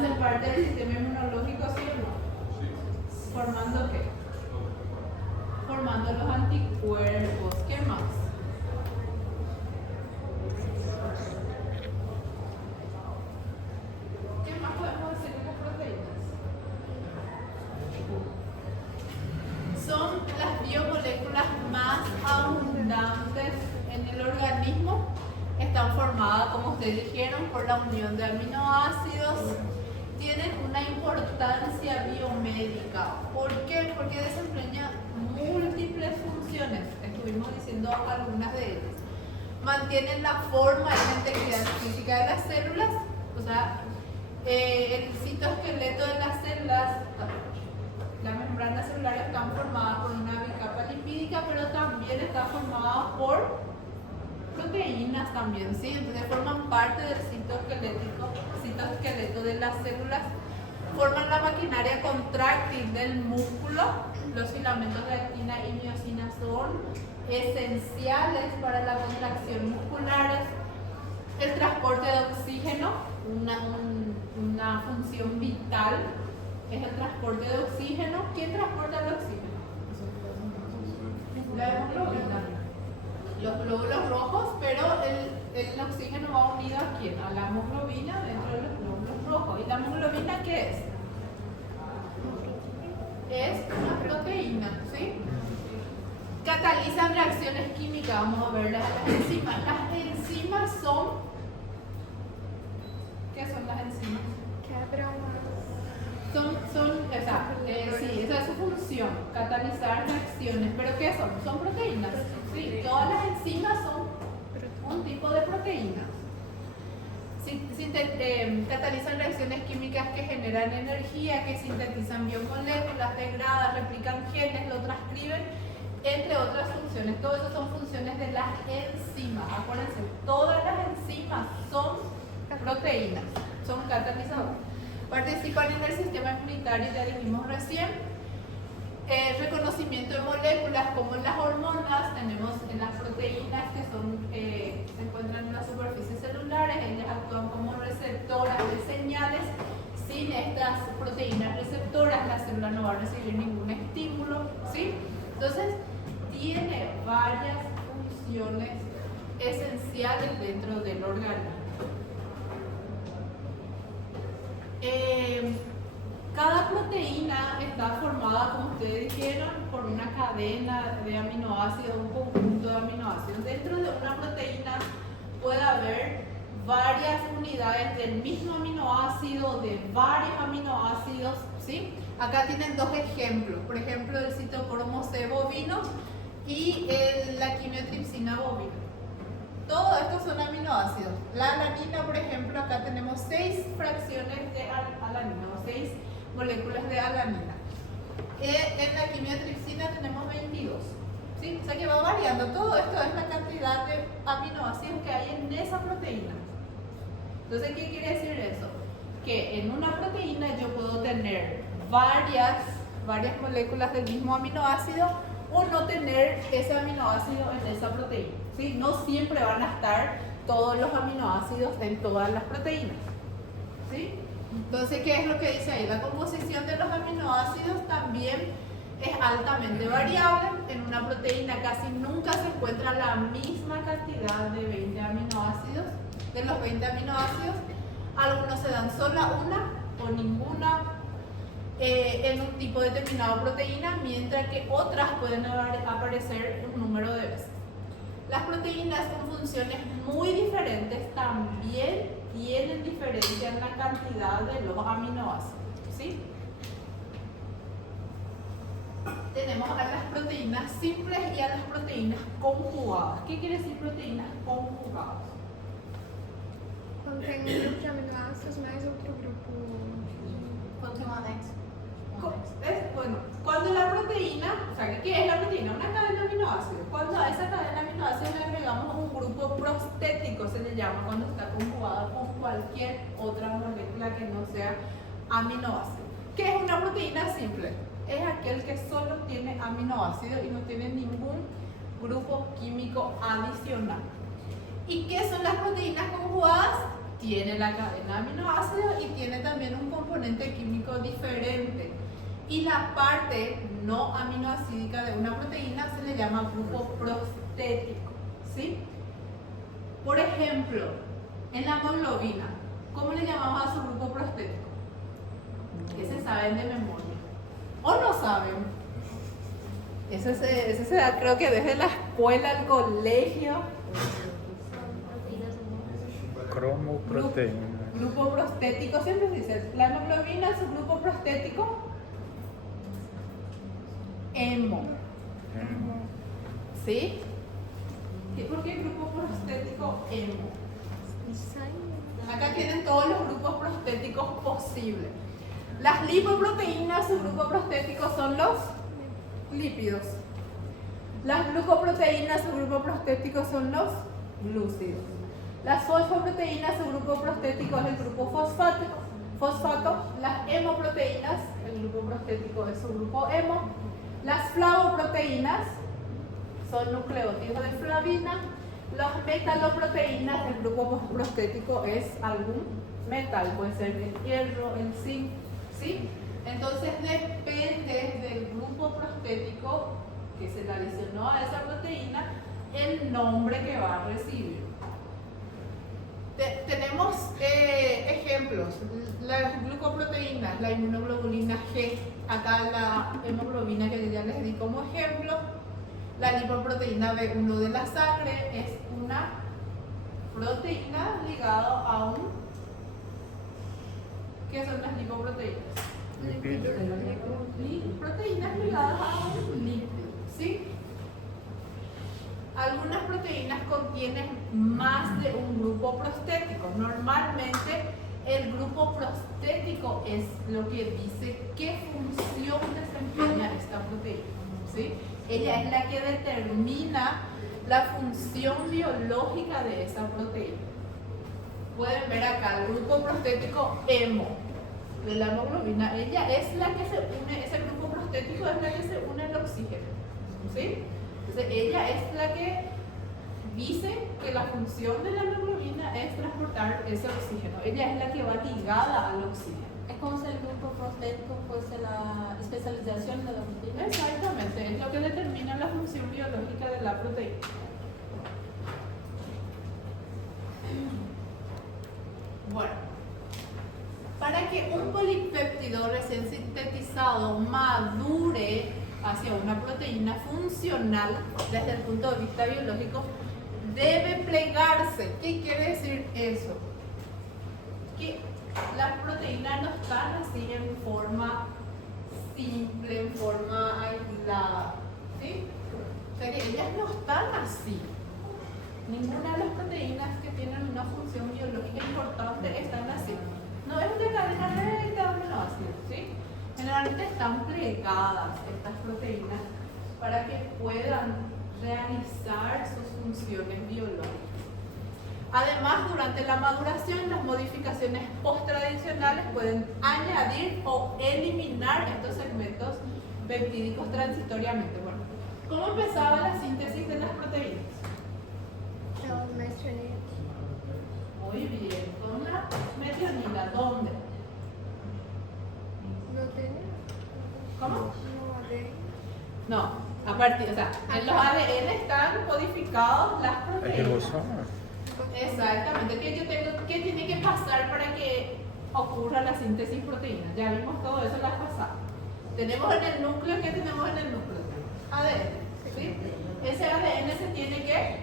hacen parte del sistema inmunológico, ¿sí o no? ¿Formando qué? Formando los anticuerpos. ¿Qué más? ¿Qué más podemos decir de las proteínas? Son las biomoléculas más abundantes en el organismo. Están formadas, como ustedes dijeron, por la unión de aminoácidos. Tienen una importancia biomédica. ¿Por qué? Porque desempeñan múltiples funciones. Estuvimos diciendo algunas de ellas. Mantienen la forma y la integridad física de las células. O sea, el citoesqueleto de las células, las membranas celulares están formadas por una bicapa lipídica, pero también están formadas por proteínas también, ¿sí? Entonces forman parte del citoesqueleto de las células, forman la maquinaria contráctil del músculo. Los filamentos de actina y miosina son esenciales para la contracción muscular. El transporte de oxígeno, una función vital, es el transporte de oxígeno. ¿Quién transporta el oxígeno? La hemoglobina. Los glóbulos rojos, pero el oxígeno va unido ¿a quién? A la hemoglobina dentro de los glóbulos rojos. ¿Y la hemoglobina qué es? Es una proteína, ¿sí? Catalizan reacciones químicas, vamos a ver las enzimas. Las enzimas son... ¿Qué son las enzimas? Sí, esa es su función, catalizar reacciones. ¿Pero qué son? Son proteínas. Sí, todas las enzimas son un tipo de proteínas. Catalizan reacciones químicas que generan energía, que sintetizan biomoléculas, degradan, replican genes, lo transcriben, entre otras funciones. Todo eso son funciones de las enzimas. Acuérdense, todas las enzimas son proteínas, son catalizadores. Participan en el sistema inmunitario, ya dijimos recién. Reconocimiento de moléculas como en las hormonas, tenemos en las proteínas que se encuentran en las superficies celulares, ellas actúan como receptoras de señales. Sin estas proteínas receptoras la célula no va a recibir ningún estímulo, ¿sí? Entonces tiene varias funciones esenciales dentro del organismo. Cada proteína está formada, como ustedes dijeron, por una cadena de aminoácidos, un conjunto de aminoácidos. Dentro de una proteína puede haber varias unidades del mismo aminoácido, de varios aminoácidos, ¿sí? Acá tienen dos ejemplos, por ejemplo el citocromo C bovino y la quimiotripsina bovina. Todo esto son aminoácidos. La alanina, por ejemplo, acá tenemos 6 fracciones de alanina, o 6 moléculas de alanina. En la quimiotripsina tenemos 22. ¿Sí? O sea que va variando. Todo esto es la cantidad de aminoácidos que hay en esa proteína. Entonces, ¿qué quiere decir eso? Que en una proteína yo puedo tener varias moléculas del mismo aminoácido o no tener ese aminoácido en esa proteína. ¿Sí? No siempre van a estar todos los aminoácidos en todas las proteínas. ¿Sí? Entonces, ¿qué es lo que dice ahí? La composición de los aminoácidos también es altamente variable. En una proteína casi nunca se encuentra la misma cantidad de 20 aminoácidos. De los 20 aminoácidos, algunos se dan sola una o ninguna en un tipo determinado de proteína, mientras que otras pueden aparecer un número de veces. Las proteínas con funciones muy diferentes también tienen diferencia en la cantidad de los aminoácidos, ¿sí? Tenemos a las proteínas simples y a las proteínas conjugadas. ¿Qué quiere decir proteínas conjugadas? Contém um grupo de aminoácidos mais outro grupo. Contém um anexo. Bueno, cuando la proteína, o sea, ¿qué es la proteína? Una cadena de aminoácidos. Cuando a esa cadena de aminoácidos le agregamos un grupo prostético, se le llama, cuando está conjugada con cualquier otra molécula que no sea aminoácido. ¿Qué es una proteína simple? Es aquel que solo tiene aminoácidos y no tiene ningún grupo químico adicional. ¿Y qué son las proteínas conjugadas? tiene la cadena de aminoácidos y tiene también un componente químico diferente. Y la parte no aminoácidica de una proteína se le llama grupo prostético, ¿sí? Por ejemplo, en la hemoglobina, ¿cómo le llamamos a su grupo prostético? ¿Qué se saben de memoria? ¿O no saben? Eso se da, creo que desde la escuela, el colegio. Cromoproteína. Grupo prostético, siempre se dice. La hemoglobina, su grupo prostético, hemo. ¿Sí? ¿Y por qué grupo prostético hemo? Acá tienen todos los grupos prostéticos posibles. Las lipoproteínas, su grupo prostético son los lípidos. Las glucoproteínas, su grupo prostético son los glúcidos. Las fosfoproteínas, su grupo prostético es el grupo fosfato. Las hemoproteínas, el grupo prostético es su grupo hemo. Las flavoproteínas son nucleótidos de flavina. Las metaloproteínas, el grupo prostético es algún metal, puede ser el hierro, el zinc, ¿sí? Entonces depende del grupo prostético que se le adicionó a esa proteína, el nombre que va a recibir. Tenemos ejemplos, las glucoproteínas, la inmunoglobulina G, acá la hemoglobina que ya les di como ejemplo. La lipoproteína B1 de la sangre es una proteína ligada a un... ¿Qué son las lipoproteínas? Proteínas ligadas a un lípido, ¿sí? Algunas proteínas contienen más de un grupo prostético. Normalmente el grupo prostético es lo que dice qué función desempeña esta proteína, ¿sí? Ella es la que determina la función biológica de esa proteína. Pueden ver acá el grupo prostético hemo de la hemoglobina. Ella es la que se une, ese grupo prostético es la que se une al oxígeno, ¿sí? Entonces ella es la que dice que la función de la hemoglobina es transportar ese oxígeno. Ella es la que va ligada al oxígeno. Es como si el grupo prostético fuese la especialización de la proteína. Exactamente, es lo que determina la función biológica de la proteína. Bueno, para que un polipéptido recién sintetizado madure hacia una proteína funcional desde el punto de vista biológico, debe plegarse. ¿Qué quiere decir eso? Que las proteínas no están así en forma simple, en forma aislada, ¿sí? O sea que ellas no están así. Ninguna de las proteínas que tienen una función biológica importante están así. No es una cadena recta de aminoácidos, ¿sí? Generalmente están plegadas estas proteínas para que puedan realizar sus funciones biológicas. Además, durante la maduración, las modificaciones post-tradicionales pueden añadir o eliminar estos segmentos peptídicos transitoriamente. Bueno, ¿cómo empezaba la síntesis de las proteínas? Muy bien, con la metionina, ¿dónde? ¿Cómo? No, a partir, o sea, en los ADN están codificados las proteínas. Exactamente, ¿qué tiene que pasar para que ocurra la síntesis proteína? Ya vimos todo eso la pasada. Tenemos en el núcleo, ¿qué tenemos en el núcleo? ADN, ¿sí? Ese ADN se tiene que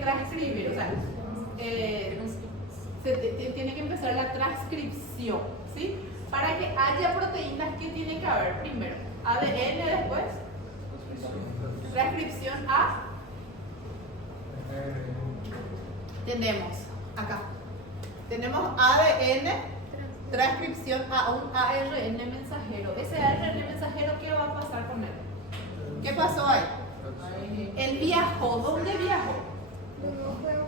transcribir, o sea, tiene que empezar la transcripción, ¿sí? Para que haya proteínas, ¿qué tiene que haber? Primero, ADN, después transcripción a... Tenemos acá, tenemos ADN, transcripción a un ARN mensajero. Ese ARN mensajero, ¿qué va a pasar con él? ¿Qué pasó ahí? Él viajó. ¿Dónde viajó?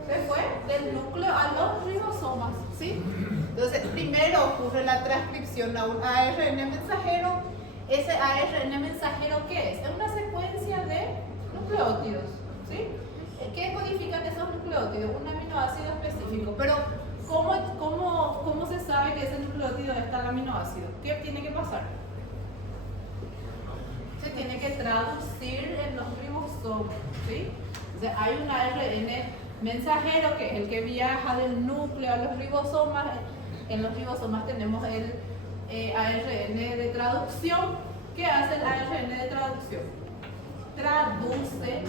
Se fue del núcleo a los ribosomas, ¿sí? Entonces, primero ocurre la transcripción a un ARN mensajero. ¿Ese ARN mensajero qué es? Es una secuencia de nucleótidos, ¿sí? ¿Qué codifican esos nucleótidos? Un aminoácido específico. Pero, ¿cómo se sabe que ese nucleótido está el aminoácido? ¿Qué tiene que pasar? Se tiene que traducir en los ribosomas, ¿sí? O sea, hay un ARN mensajero que es el que viaja del núcleo a los ribosomas. En los ribosomas tenemos el ARN de traducción. ¿Qué hace el ARN de traducción? Traduce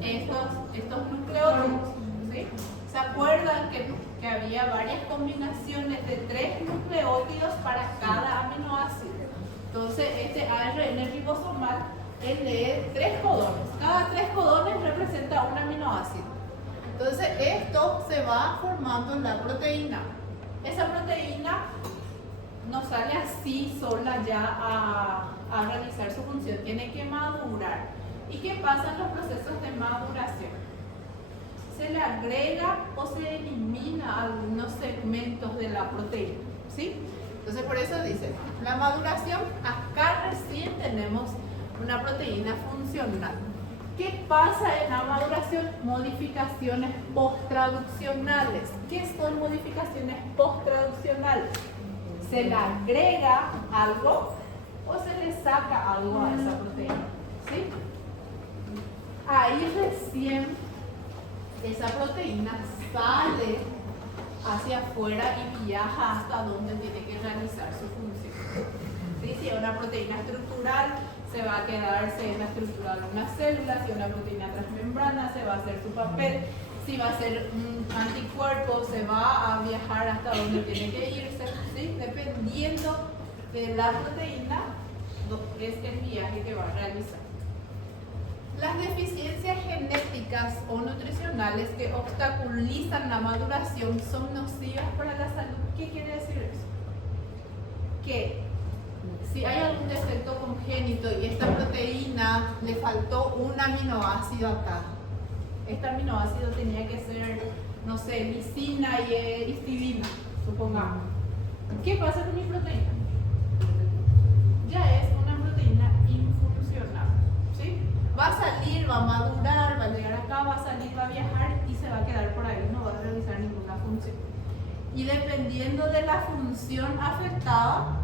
estos nucleótidos, ¿sí? ¿Se acuerdan que había varias combinaciones de 3 nucleótidos para cada aminoácido? Entonces, este ARN ribosomal lee 3 codones. Cada 3 codones representa un aminoácido. Entonces, esto se va formando en la proteína. Esa proteína no sale así sola ya a realizar su función, tiene que madurar. ¿Y qué pasa en los procesos de maduración? Se le agrega o se elimina algunos segmentos de la proteína, ¿sí? Entonces por eso dice, la maduración, acá recién tenemos una proteína funcional. ¿Qué pasa en la maduración? Modificaciones post-traduccionales. ¿Qué son modificaciones post-traduccionales? Se le agrega algo o se le saca algo a esa proteína, ¿sí? Ahí recién esa proteína sale hacia afuera y viaja hasta donde tiene que realizar su función. ¿Sí? Si es una proteína estructural, se va a quedarse en la estructura de una célula. Si es una proteína transmembrana, se va a hacer su papel. Si va a ser un anticuerpo, se va a viajar hasta donde tiene que irse, ¿sí? Dependiendo de la proteína, es el viaje que va a realizar. Las deficiencias genéticas o nutricionales que obstaculizan la maduración son nocivas para la salud. ¿Qué quiere decir eso? Que si hay algún defecto congénito y esta proteína le faltó un aminoácido acá, este aminoácido tenía que ser, no sé, lisina y histidina, supongamos. ¿Qué pasa con mi proteína? Ya es una proteína infuncional, ¿sí? Va a salir, va a madurar, va a llegar acá, va a salir, va a viajar y se va a quedar por ahí, no va a realizar ninguna función. Y dependiendo de la función afectada,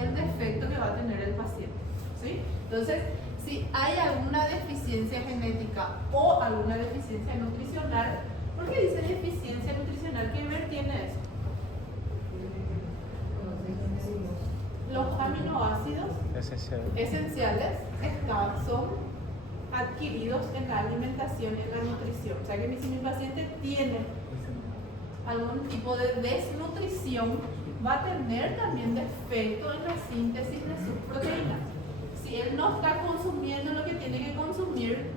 el defecto que va a tener el paciente, ¿sí? Entonces, si hay alguna deficiencia genética o alguna deficiencia nutricional, ¿por qué dice deficiencia nutricional? ¿Qué ver tiene eso? Los aminoácidos esenciales son adquiridos en la alimentación y en la nutrición. O sea que si mi paciente tiene algún tipo de desnutrición, va a tener también defecto en la síntesis de sus proteínas. Si él no está consumiendo lo que tiene que consumir,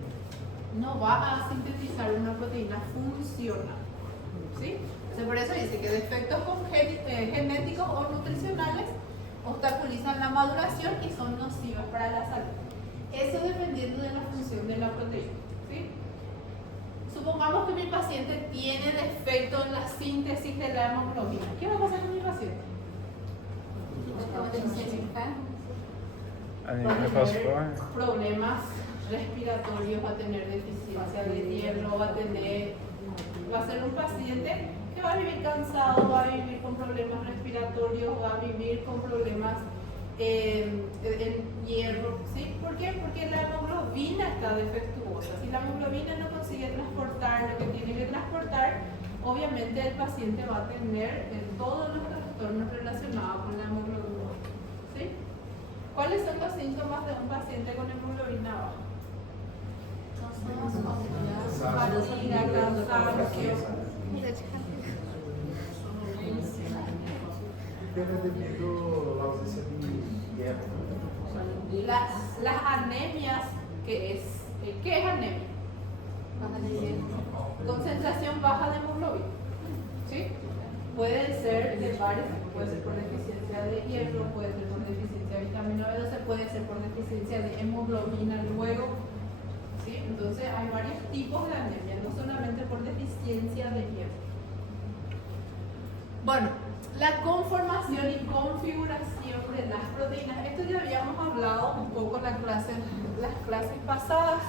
no va a sintetizar una proteína funcional, ¿sí? Entonces, por eso dice que defectos genéticos o nutricionales obstaculizan la maduración y son nocivos para la salud. Eso dependiendo de la función de la proteína, ¿sí? Supongamos que mi paciente tiene defecto en la síntesis de la hemoglobina. ¿Qué va a pasar con mi paciente? Va a tener problemas respiratorios, va a tener deficiencia de hierro, va a ser un paciente que va a vivir cansado, va a vivir con problemas respiratorios, va a vivir con problemas en hierro, ¿sí? ¿Por qué? Porque la hemoglobina está defectuosa. Si la hemoglobina no consigue transportar lo que tiene que transportar, obviamente el paciente va a tener todos los trastornos relacionados con la hemoglobina, ¿sí? ¿Cuáles son los síntomas de un paciente con hemoglobina baja? Fatiga, cansancio. Dependiendo la ausencia de hierro. Las anemias, ¿qué es anemia? Concentración baja de hemoglobina, ¿sí? Pueden ser de varios, puede ser por deficiencia de hierro, puede ser por deficiencia de vitamina B12, puede ser por deficiencia de hemoglobina luego, ¿sí? Entonces hay varios tipos de anemia, no solamente por deficiencia de hierro. Bueno, la conformación y configuración de las proteínas, esto ya habíamos hablado un poco en las clases pasadas.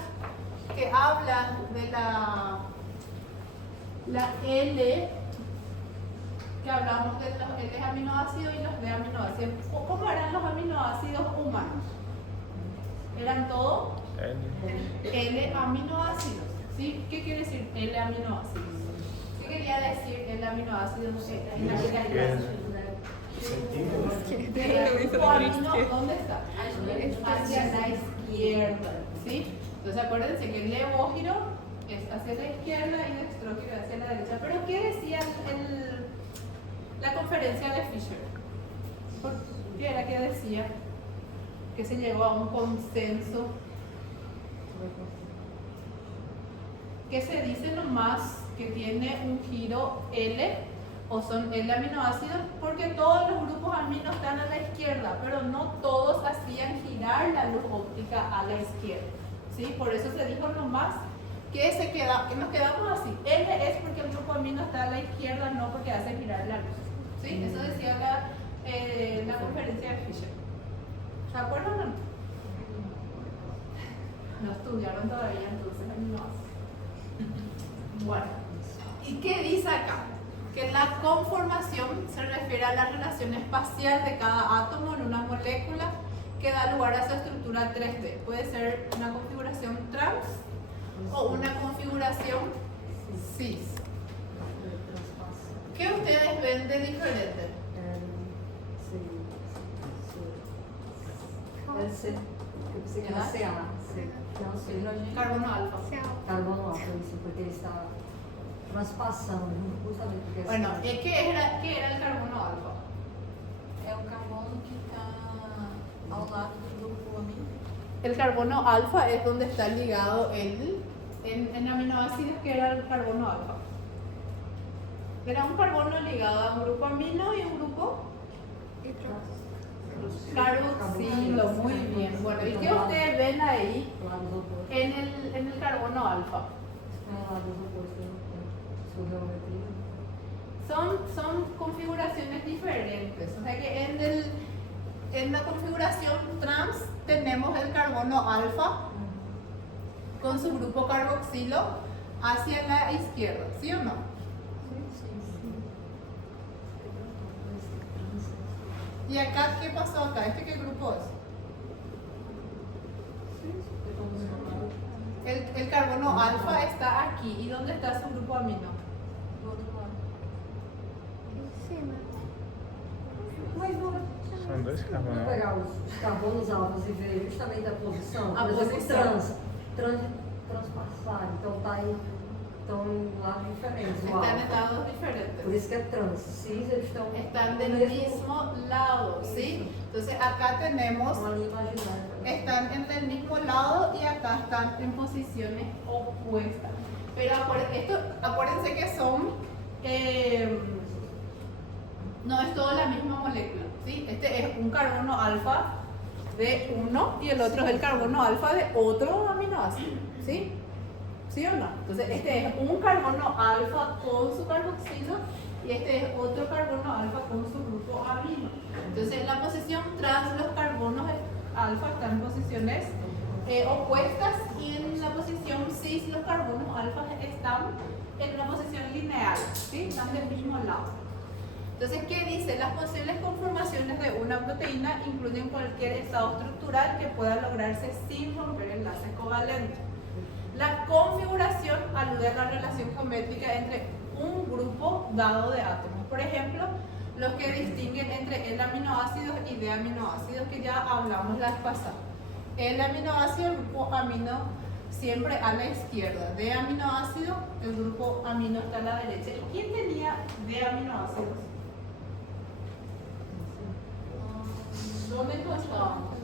que habla de la L, que hablamos de los L aminoácidos y los D aminoácidos. ¿Cómo eran los aminoácidos humanos? Eran todos L aminoácidos. ¿Sí? ¿Qué quiere decir L aminoácidos? ¿Qué quería decir L aminoácidos? En la ¿dónde está? Hacia la izquierda. ¿Sí? Entonces acuérdense que el levógiro es hacia la izquierda y el dextrógiro hacia la derecha. Pero ¿qué decía la conferencia de Fisher? ¿Qué era que decía? Que se llegó a un consenso. Que se dice nomás que tiene un giro L o son L aminoácidos porque todos los grupos aminos están a la izquierda, pero no todos hacían girar la luz óptica a la izquierda. ¿Sí? Por eso se dijo nomás que nos quedamos así. L es porque el grupo amino está a la izquierda, no porque hace girar la luz. ¿Sí? Eso decía la conferencia de Fisher. ¿Se acuerdan o no? No estudiaron todavía entonces aminoácidos. Bueno, ¿y qué dice acá? Que la conformación se refiere a la relación espacial de cada átomo en una molécula que da lugar a su estructura 3D. Puede ser una configuración trans o una configuración cis. ¿Qué ustedes ven de diferente? El C. Carbono alfa. Carbono alfa, isso, porque ele está transpassando, justamente porque Bueno, ¿qué era el carbono alfa? É o carbono que está ao lado do grupo amino. El carbono alfa es donde está ligado en aminoácidos, que era el carbono alfa. Era un carbono ligado a un grupo amino y un grupo carboxilo. Muy bien. Bueno, ¿y qué ustedes ven ahí en el carbono alfa? Son configuraciones diferentes. O sea que en la configuración trans tenemos el carbono alfa con su grupo carboxilo hacia la izquierda, ¿sí o no? ¿Y acá qué pasó acá? ¿Qué grupo es? El carbono alfa está aquí. ¿Y dónde está su grupo amino? Do outro lado. Mas não, São dois vamos carbonos. pegar os carbonos alfas e ver justamente a posição. A Por exemplo, posição. transpassar. Então está em lados diferentes. O Están en alfa. lados Por diferentes. isso que é trans. Cis, eles estão Están no del mesmo- mismo lado, ¿sí? Entonces acá tenemos, uma linha imaginária. están en el mismo lado y acá están en posiciones opuestas. Pero acuérdense que son, no es toda la misma molécula, ¿sí? Este es un carbono alfa de uno y el otro es el carbono alfa de otro aminoácido, ¿sí? ¿Sí o no? Entonces este es un carbono alfa con su carboxilo y este es otro carbono alfa con su grupo amino. Entonces en la posición trans los carbonos alfa están en posiciones opuestas y en la posición cis los carbonos alfa están en una posición lineal, ¿sí? Están del mismo lado. Entonces, ¿qué dice? Las posibles conformaciones de una proteína incluyen cualquier estado estructural que pueda lograrse sin romper enlaces covalentes. La configuración alude a la relación geométrica entre un grupo dado de átomos. Por ejemplo, los que distinguen entre L aminoácidos y D aminoácidos, que ya hablamos la vez pasada. L aminoácido, el grupo amino siempre a la izquierda. D aminoácido, el grupo amino está a la derecha. ¿Y quién tenía D aminoácidos? ¿Dónde encontrábamos?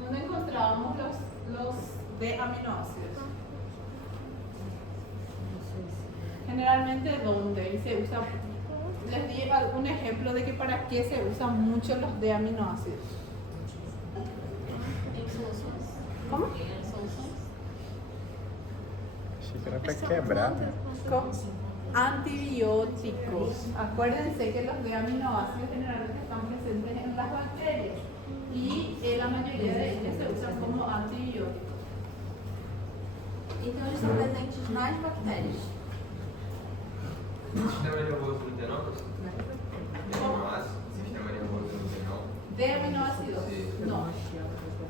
¿Dónde encontrábamos los D aminoácidos? Generalmente, ¿dónde? Y se usa. Les di algún ejemplo de que para qué se usan mucho los D aminoácidos. Em soluções? ¿Cómo? Soluções? Achei que era pra quebrar, né? Con antibióticos. Acuérdense que los D aminoácidos generalmente están presentes en las bacterias. y la mayoría de ellas se usan como antibióticos. Então eles são presentes nas bactérias. Sistema nervoso glutenoso? Sistema nervoso glutenoso? ¿De aminoácidos? Sí. No.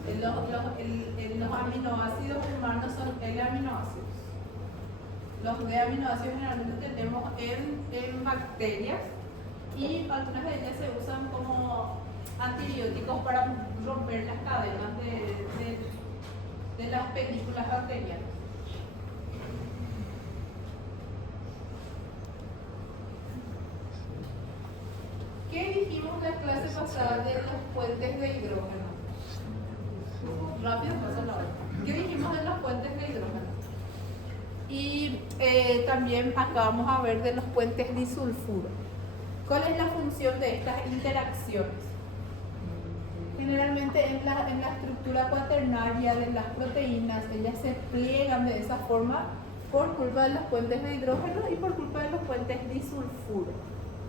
Los aminoácidos humanos son L-aminoácidos. Los D-aminoácidos generalmente tenemos en bacterias y algunas de ellas se usan como antibióticos para romper las cadenas de las películas bacterianas. ¿Qué dijimos la clase pasada de los puentes de hidrógeno? Rápido, pasa la hora. ¿Qué dijimos de los puentes de hidrógeno? Y también acá vamos a ver de los puentes disulfuro. ¿Cuál es la función de estas interacciones? Generalmente en la estructura cuaternaria de las proteínas, ellas se pliegan de esa forma por culpa de los puentes de hidrógeno y por culpa de los puentes disulfuro.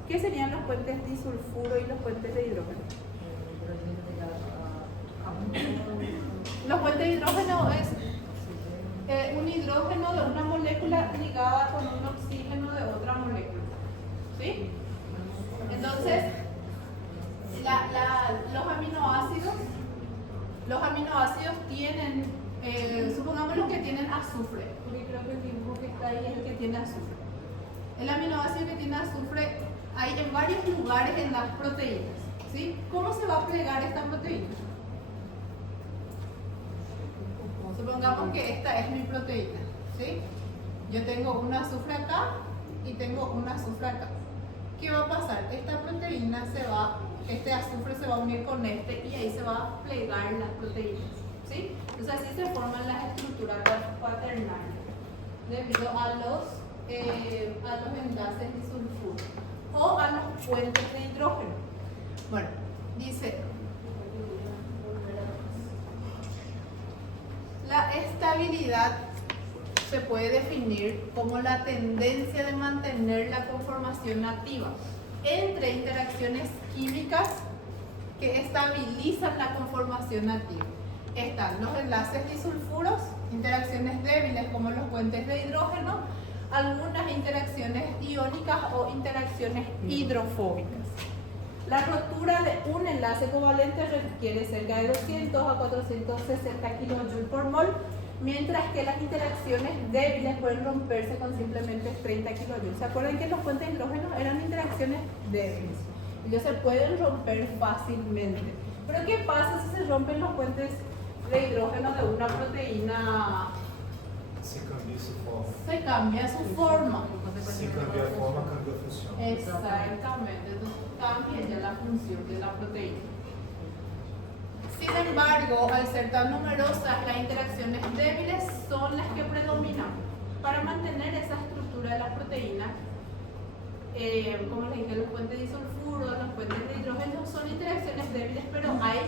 ¿Qué serían los puentes disulfuro y los puentes de hidrógeno? Los puentes de hidrógeno es un hidrógeno de una molécula ligada con un oxígeno de otra molécula. ¿Sí? Entonces, los aminoácidos tienen, supongamos que tienen azufre, porque creo que el dibujo que está ahí es el que tiene azufre. El aminoácido que tiene azufre hay en varios lugares en las proteínas. ¿Sí? ¿Cómo se va a plegar esta proteína? Supongamos que esta es mi proteína. ¿Sí? Yo tengo un azufre acá y tengo un azufre acá. ¿Qué va a pasar? Esta proteína este azufre se va a unir con este y ahí se va a plegar las proteínas. ¿Sí? Entonces así se forman las estructuras cuaternarias debido a los enlaces disulfuro o a los puentes de hidrógeno. Bueno, dice la estabilidad se puede definir como la tendencia de mantener la conformación activa entre interacciones químicas que estabilizan la conformación activa. Están los enlaces disulfuros, interacciones débiles como los puentes de hidrógeno, algunas interacciones iónicas o interacciones hidrofóbicas. La rotura de un enlace covalente requiere cerca de 200 a 460 kJ por mol, mientras que las interacciones débiles pueden romperse con simplemente 30 kJ. ¿Se acuerdan que los puentes de hidrógeno eran interacciones débiles? Ellos se pueden romper fácilmente. Pero ¿qué pasa si se rompen los puentes de hidrógeno de una proteína? Se cambia su forma. Se cambia su forma. Se cambia a forma, cambia a función. Exactamente, entonces cambia ya la función de la proteína. Sin embargo, al ser tan numerosas, las interacciones débiles son las que predominan. Para mantener esa estructura de las proteínas, como les dije, los puentes disulfuro, los puentes de hidrógeno son interacciones débiles, pero hay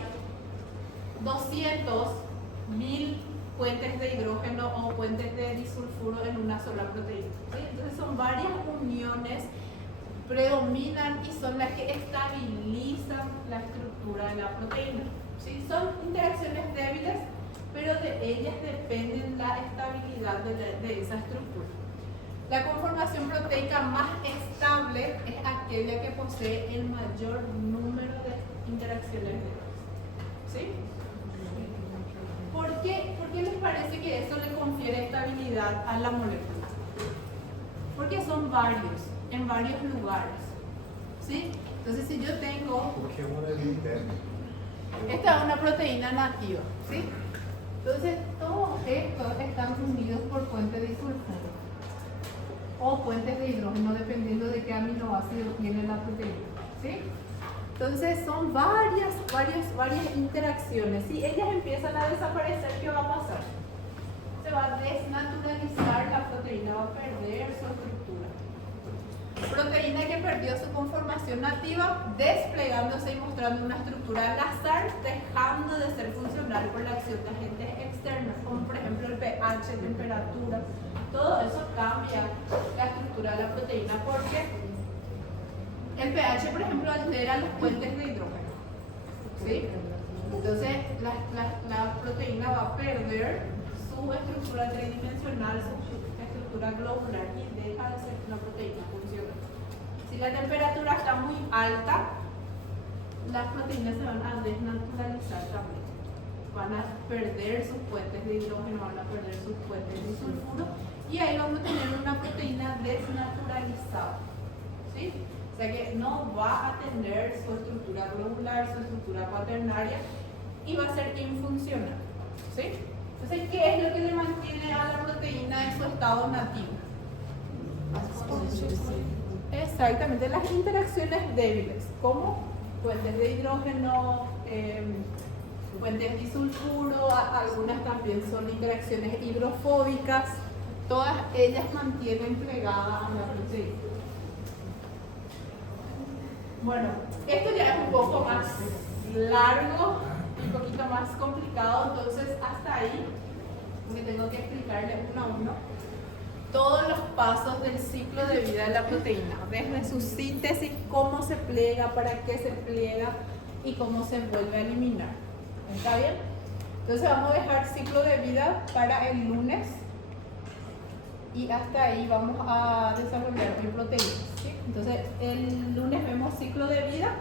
200.000 puentes de hidrógeno o puentes de disulfuro en una sola proteína. ¿Sí? Entonces son varias uniones, predominan y son las que estabilizan la estructura de la proteína. ¿Sí? Son interacciones débiles, pero de ellas depende la estabilidad de esa estructura. La conformación proteica más estable es aquella que posee el mayor número de interacciones débiles. ¿Sí? ¿Por qué les parece que eso le confiere estabilidad a la molécula? Porque son varios, en varios lugares. ¿Sí? Entonces, si yo tengo... Porque uma é interna. Esta es una proteína nativa, ¿sí? Entonces, todos estos están unidos por puentes de disulfuro o puentes de hidrógeno, dependiendo de qué aminoácido tiene la proteína, ¿sí? Entonces, son varias interacciones. Si ellas empiezan a desaparecer, ¿qué va a pasar? Se va a desnaturalizar la proteína, va a perder su estructura. Proteína que perdió su conformación nativa, desplegándose y mostrando una estructura al azar, dejando de ser funcional por la acción de agentes externos, como por ejemplo el pH, temperatura. Todo eso cambia la estructura de la proteína porque el pH, por ejemplo, altera los puentes de hidrógeno. ¿Sí? Entonces, la proteína va a perder su estructura tridimensional, su estructura globular y deja de ser una proteína funcional. Si la temperatura está muy alta, las proteínas se van a desnaturalizar también. Van a perder sus puentes de hidrógeno, van a perder sus puentes de sulfuro y ahí vamos a tener una proteína desnaturalizada. ¿Sí? O sea que no va a tener su estructura globular, su estructura cuaternaria y va a ser infuncional. ¿Sí? Entonces, ¿qué es lo que le mantiene a la proteína en su estado nativo? Exactamente, las interacciones débiles, como puentes de hidrógeno, puentes disulfuro, algunas también son interacciones hidrofóbicas, todas ellas mantienen plegada a la proteína. Bueno, esto ya es un poco más largo, un poquito más complicado, entonces hasta ahí, porque tengo que explicarle uno a uno todos los pasos del ciclo de vida de la proteína, desde su síntesis, cómo se pliega, para qué se pliega y cómo se vuelve a eliminar. ¿Está bien? Entonces vamos a dejar ciclo de vida para el lunes y hasta ahí vamos a desarrollar proteínas. ¿Sí? Entonces el lunes vemos ciclo de vida,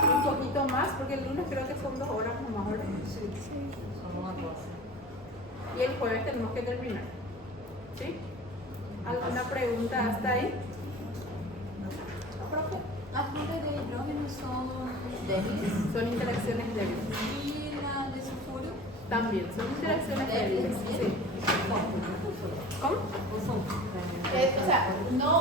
un poquito más, porque el lunes creo que son 2 horas o más horas. Sí, son una cosa. Y el jueves tenemos que terminar. ¿Sí? ¿Alguna pregunta hasta ahí? Profe, las fuentes de hidrógeno son débiles Son interacciones débiles. y la de sulfuro También son interacciones débiles. Sí. ¿Cómo? O sea, no